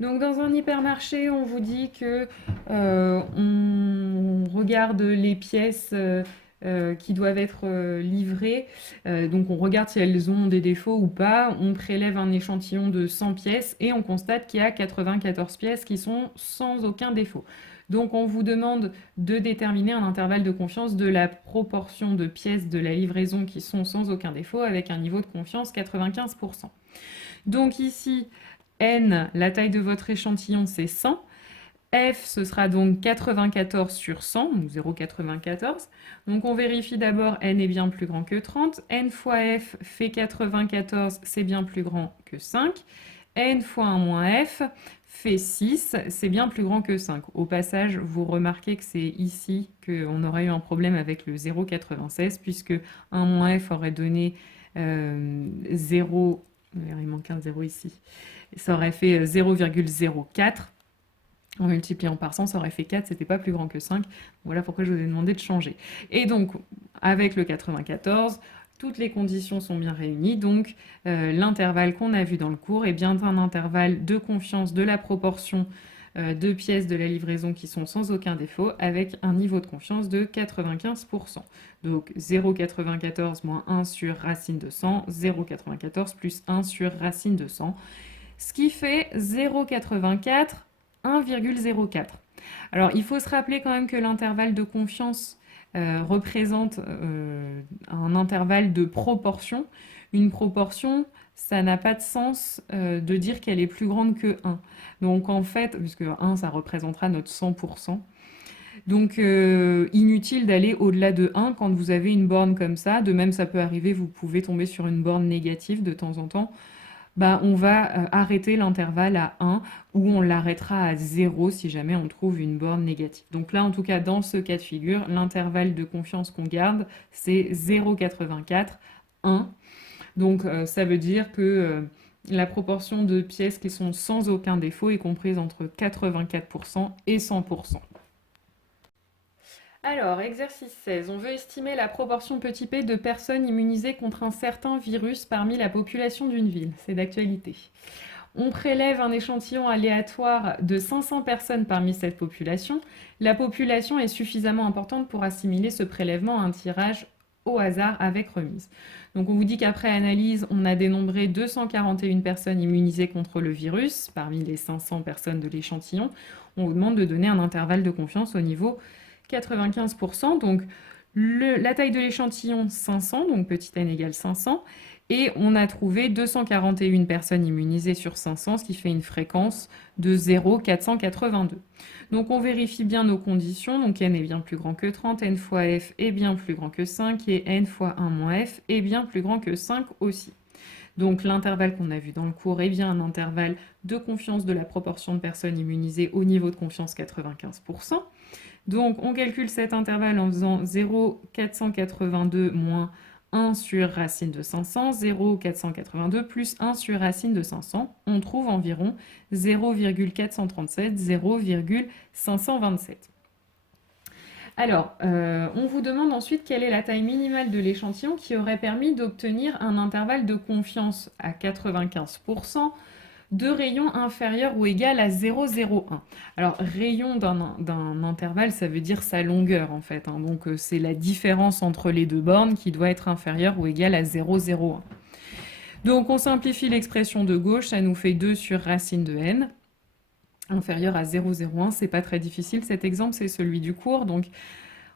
Donc dans un hypermarché, on vous dit que on regarde les pièces qui doivent être livrées. Donc on regarde si elles ont des défauts ou pas. On prélève un échantillon de 100 pièces et on constate qu'il y a 94 pièces qui sont sans aucun défaut. Donc on vous demande de déterminer un intervalle de confiance de la proportion de pièces de la livraison qui sont sans aucun défaut avec un niveau de confiance 95%. Donc ici, N, la taille de votre échantillon, c'est 100. F, ce sera donc 94 sur 100, donc 0,94. Donc on vérifie d'abord N est bien plus grand que 30. N fois F fait 94, c'est bien plus grand que 5. N fois 1 moins F fait 6, c'est bien plus grand que 5. Au passage, vous remarquez que c'est ici qu'on aurait eu un problème avec le 0,96, puisque 1 moins F aurait donné 0, il manque un 0 ici, ça aurait fait 0,04. En multipliant par 100, ça aurait fait 4, c'était pas plus grand que 5. Voilà pourquoi je vous ai demandé de changer. Et donc, avec le 94, toutes les conditions sont bien réunies. Donc, l'intervalle qu'on a vu dans le cours est bien un intervalle de confiance de la proportion de pièces de la livraison qui sont sans aucun défaut, avec un niveau de confiance de 95%. Donc 0,94 moins 1 sur racine de 100, 0,94 plus 1 sur racine de 100, ce qui fait 0,84, 1,04. Alors, il faut se rappeler quand même que l'intervalle de confiance représente un intervalle de proportion. Une proportion, ça n'a pas de sens de dire qu'elle est plus grande que 1. Donc en fait, puisque 1, ça représentera notre 100%. Donc inutile d'aller au-delà de 1 quand vous avez une borne comme ça. De même, ça peut arriver, vous pouvez tomber sur une borne négative de temps en temps. Bah, on va arrêter l'intervalle à 1 ou on l'arrêtera à 0 si jamais on trouve une borne négative. Donc là, en tout cas, dans ce cas de figure, l'intervalle de confiance qu'on garde, c'est 0,84, 1. Donc ça veut dire que la proportion de pièces qui sont sans aucun défaut est comprise entre 84% et 100%. Alors, exercice 16. On veut estimer la proportion petit p de personnes immunisées contre un certain virus parmi la population d'une ville. C'est d'actualité. On prélève un échantillon aléatoire de 500 personnes parmi cette population. La population est suffisamment importante pour assimiler ce prélèvement à un tirage au hasard avec remise. Donc on vous dit qu'après analyse, on a dénombré 241 personnes immunisées contre le virus parmi les 500 personnes de l'échantillon. On vous demande de donner un intervalle de confiance au niveau 95%. Donc la taille de l'échantillon 500, donc petit n égale 500. Et on a trouvé 241 personnes immunisées sur 500, ce qui fait une fréquence de 0,482. Donc on vérifie bien nos conditions. Donc n est bien plus grand que 30, n fois f est bien plus grand que 5 et n fois 1 moins f est bien plus grand que 5 aussi. Donc l'intervalle qu'on a vu dans le cours est bien un intervalle de confiance de la proportion de personnes immunisées au niveau de confiance 95%. Donc on calcule cet intervalle en faisant 0,482 moins 1 sur racine de 500, 0,482 plus 1 sur racine de 500. On trouve environ 0,437, 0,527. Alors, on vous demande ensuite quelle est la taille minimale de l'échantillon qui aurait permis d'obtenir un intervalle de confiance à 95% de rayon inférieur ou égal à 0,01. Alors, rayon d'un intervalle, ça veut dire sa longueur en fait. Hein. Donc, c'est la différence entre les deux bornes qui doit être inférieure ou égale à 0,01. Donc, on simplifie l'expression de gauche, ça nous fait 2 sur racine de n, inférieur à 0,01. C'est pas très difficile, cet exemple, c'est celui du cours. Donc,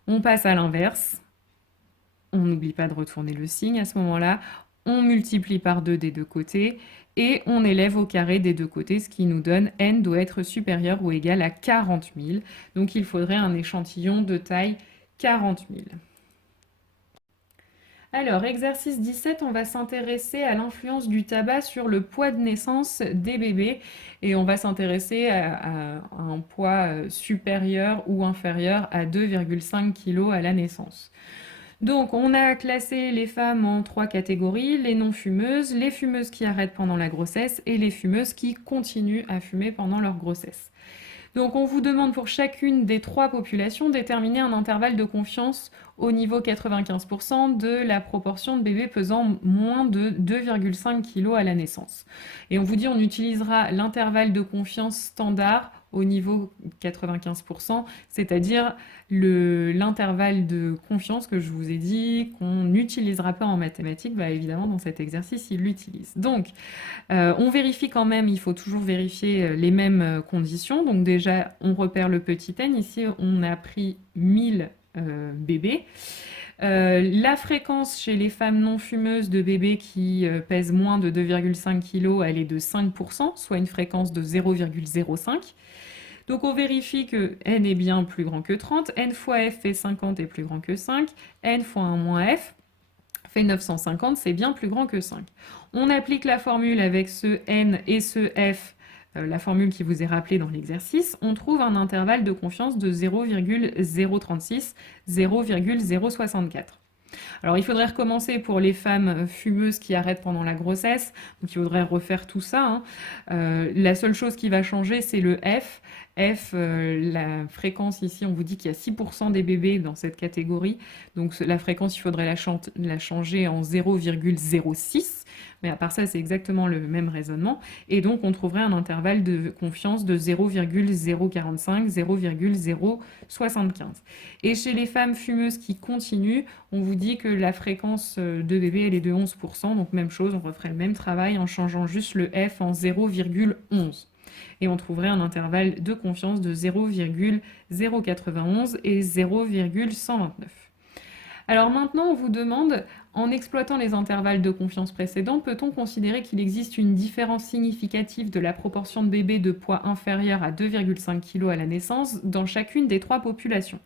on passe à l'inverse. On n'oublie pas de retourner le signe à ce moment-là. On multiplie par 2 des deux côtés et on élève au carré des deux côtés, ce qui nous donne n doit être supérieur ou égal à 40 000. Donc il faudrait un échantillon de taille 40 000. Alors, exercice 17, on va s'intéresser à l'influence du tabac sur le poids de naissance des bébés et on va s'intéresser à un poids supérieur ou inférieur à 2,5 kg à la naissance. Donc, on a classé les femmes en 3 catégories, les non-fumeuses, les fumeuses qui arrêtent pendant la grossesse et les fumeuses qui continuent à fumer pendant leur grossesse. Donc on vous demande pour chacune des 3 populations d'éterminer un intervalle de confiance au niveau 95% de la proportion de bébés pesant moins de 2,5 kg à la naissance. Et on vous dit on utilisera l'intervalle de confiance standard au niveau 95%, c'est-à-dire l'intervalle de confiance que je vous ai dit qu'on n'utilisera pas en mathématiques, bah évidemment dans cet exercice il l'utilise. Donc on vérifie quand même, il faut toujours vérifier les mêmes conditions. Donc déjà, on repère le petit n. Ici, on a pris 1000 bébés. La fréquence chez les femmes non fumeuses de bébés qui pèsent moins de 2,5 kg, elle est de 5%, soit une fréquence de 0,05. Donc on vérifie que n est bien plus grand que 30, n fois f fait 50 est plus grand que 5, n fois 1 moins f fait 950, c'est bien plus grand que 5. On applique la formule avec ce n et ce f, la formule qui vous est rappelée dans l'exercice, on trouve un intervalle de confiance de 0,036, 0,064. Alors il faudrait recommencer pour les femmes fumeuses qui arrêtent pendant la grossesse, donc il faudrait refaire tout ça. La seule chose qui va changer, c'est le F. F, la fréquence ici, on vous dit qu'il y a 6% des bébés dans cette catégorie, donc la fréquence, il faudrait la changer en 0,06. Mais à part ça, c'est exactement le même raisonnement. Et donc, on trouverait un intervalle de confiance de 0,045, 0,075. Et chez les femmes fumeuses qui continuent, on vous dit que la fréquence de bébé, elle est de 11%. Donc, même chose, on referait le même travail en changeant juste le F en 0,11. Et on trouverait un intervalle de confiance de 0,091 et 0,129. Alors maintenant, on vous demande, en exploitant les intervalles de confiance précédents, peut-on considérer qu'il existe une différence significative de la proportion de bébés de poids inférieur à 2,5 kg à la naissance dans chacune des 3 populations?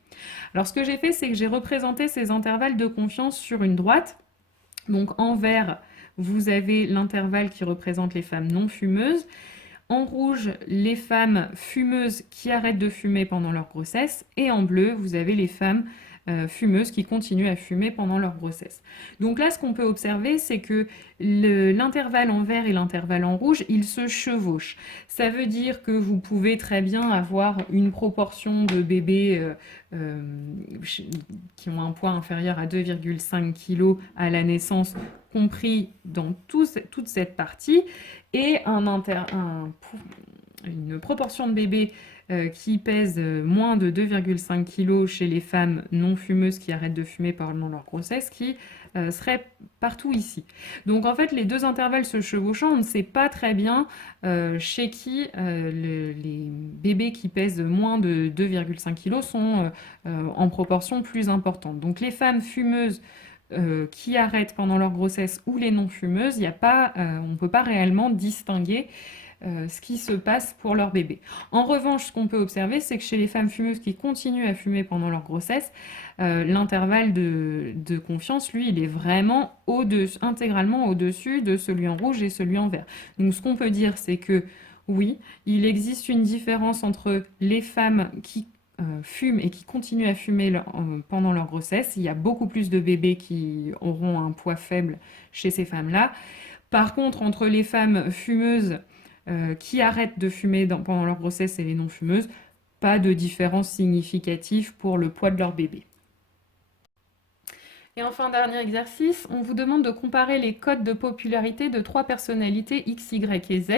Alors ce que j'ai fait, c'est que j'ai représenté ces intervalles de confiance sur une droite. Donc en vert, vous avez l'intervalle qui représente les femmes non fumeuses. En rouge, les femmes fumeuses qui arrêtent de fumer pendant leur grossesse. Et en bleu, vous avez les femmes fumeuses qui continuent à fumer pendant leur grossesse. Donc là, ce qu'on peut observer, c'est que l'intervalle en vert et l'intervalle en rouge, ils se chevauchent. Ça veut dire que vous pouvez très bien avoir une proportion de bébés qui ont un poids inférieur à 2,5 kg à la naissance, compris dans toute cette partie, et une proportion de bébés qui pèsent moins de 2,5 kg chez les femmes non fumeuses qui arrêtent de fumer pendant leur grossesse, qui serait partout ici. Donc en fait, les deux intervalles se chevauchant, on ne sait pas très bien chez qui les bébés qui pèsent moins de 2,5 kg sont en proportion plus importante. Donc les femmes fumeuses qui arrêtent pendant leur grossesse ou les non-fumeuses, on ne peut pas réellement distinguer ce qui se passe pour leur bébé. En revanche, ce qu'on peut observer, c'est que chez les femmes fumeuses qui continuent à fumer pendant leur grossesse, l'intervalle de confiance, lui, il est vraiment intégralement au-dessus de celui en rouge et celui en vert. Donc ce qu'on peut dire, c'est que oui, il existe une différence entre les femmes qui fument et qui continuent à fumer pendant leur grossesse. Il y a beaucoup plus de bébés qui auront un poids faible chez ces femmes-là. Par contre, entre les femmes fumeuses qui arrêtent de fumer pendant leur grossesse et les non-fumeuses, pas de différence significative pour le poids de leur bébé. Et enfin, dernier exercice, on vous demande de comparer les codes de popularité de 3 personnalités X, Y et Z.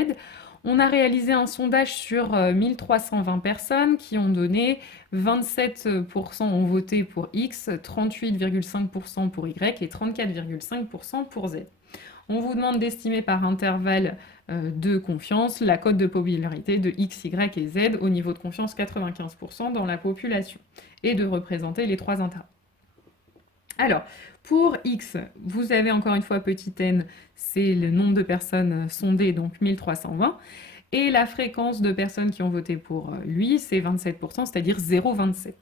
On a réalisé un sondage sur 1320 personnes qui ont donné 27% ont voté pour X, 38,5% pour Y et 34,5% pour Z. On vous demande d'estimer par intervalle de confiance la cote de popularité de X, Y et Z au niveau de confiance 95% dans la population et de représenter les 3 intervalles. Alors, pour X, vous avez encore une fois petit n, c'est le nombre de personnes sondées, donc 1320. Et la fréquence de personnes qui ont voté pour lui, c'est 27%, c'est-à-dire 0,27.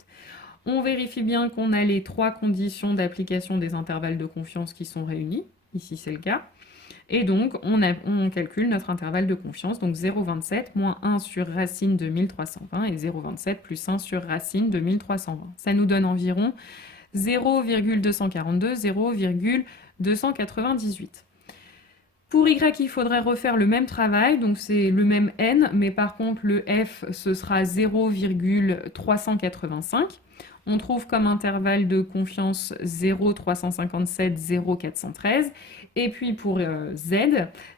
On vérifie bien qu'on a les 3 conditions d'application des intervalles de confiance qui sont réunies. Ici, c'est le cas. Et donc, on calcule notre intervalle de confiance. Donc, 0,27 moins 1 sur racine de 1320 et 0,27 plus 1 sur racine de 1320. Ça nous donne environ 0,242, 0,298. Pour y, il faudrait refaire le même travail, donc c'est le même n, mais par contre le f, ce sera 0,385. On trouve comme intervalle de confiance 0,357, 0,413. Et puis pour z,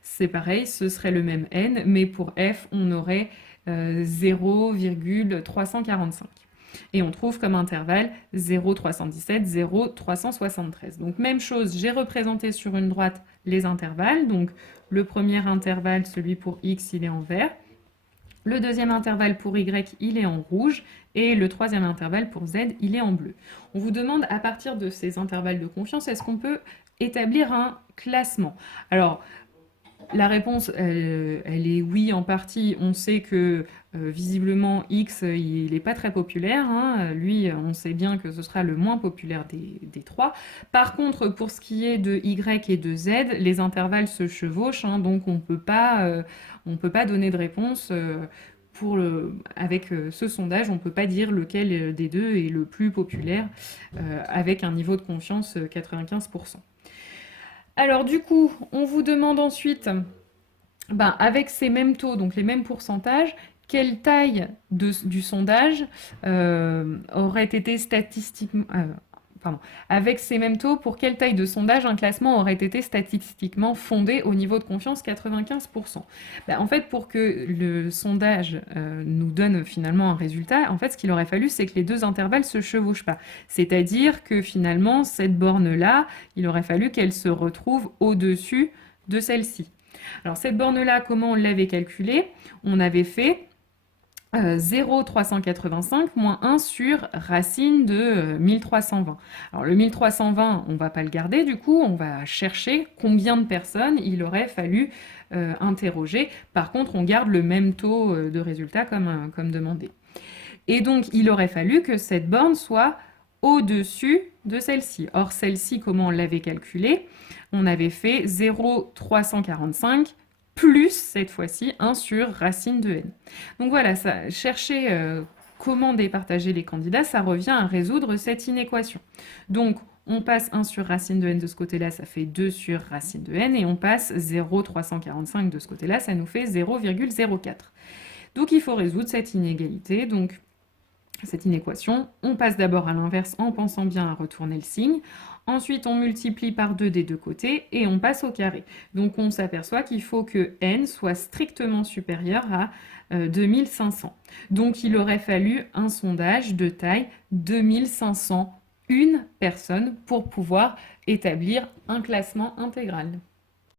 c'est pareil, ce serait le même n, mais pour f, on aurait 0,345. Et on trouve comme intervalle 0,317, 0,373. Donc même chose, j'ai représenté sur une droite les intervalles. Donc le premier intervalle, celui pour x, il est en vert. Le deuxième intervalle pour y, il est en rouge. Et le troisième intervalle pour z, il est en bleu. On vous demande à partir de ces intervalles de confiance, est-ce qu'on peut établir un classement? Alors, la réponse, elle est oui en partie. On sait que visiblement X, il n'est pas très populaire. Hein. Lui, on sait bien que ce sera le moins populaire des trois. Par contre, pour ce qui est de Y et de Z, les intervalles se chevauchent. Hein, donc on peut pas donner de réponse. Avec ce sondage, on ne peut pas dire lequel des deux est le plus populaire avec un niveau de confiance 95%. Alors du coup, on vous demande ensuite, avec ces mêmes taux, donc les mêmes pourcentages, quelle taille du sondage aurait été statistiquement... avec ces mêmes taux, pour quelle taille de sondage un classement aurait été statistiquement fondé au niveau de confiance 95%? En fait, pour que le sondage nous donne finalement un résultat, en fait, ce qu'il aurait fallu, c'est que les deux intervalles ne se chevauchent pas. C'est-à-dire que finalement, cette borne-là, il aurait fallu qu'elle se retrouve au-dessus de celle-ci. Alors, cette borne-là, comment on l'avait calculée? On avait fait 0,385 moins 1 sur racine de 1320. Alors le 1320, on ne va pas le garder, du coup, on va chercher combien de personnes il aurait fallu interroger. Par contre, on garde le même taux de résultat comme demandé. Et donc, il aurait fallu que cette borne soit au-dessus de celle-ci. Or, celle-ci, comment on l'avait calculée? On avait fait 0,345 plus, cette fois-ci, 1 sur racine de n. Donc voilà, chercher comment départager les candidats, ça revient à résoudre cette inéquation. Donc, on passe 1 sur racine de n de ce côté-là, ça fait 2 sur racine de n, et on passe 0,345 de ce côté-là, ça nous fait 0,04. Donc, il faut résoudre cette inégalité, donc cette inéquation. On passe d'abord à l'inverse en pensant bien à retourner le signe. Ensuite, on multiplie par 2 des deux côtés et on passe au carré. Donc, on s'aperçoit qu'il faut que n soit strictement supérieur à 2500. Donc, il aurait fallu un sondage de taille 2501 personnes pour pouvoir établir un classement intégral.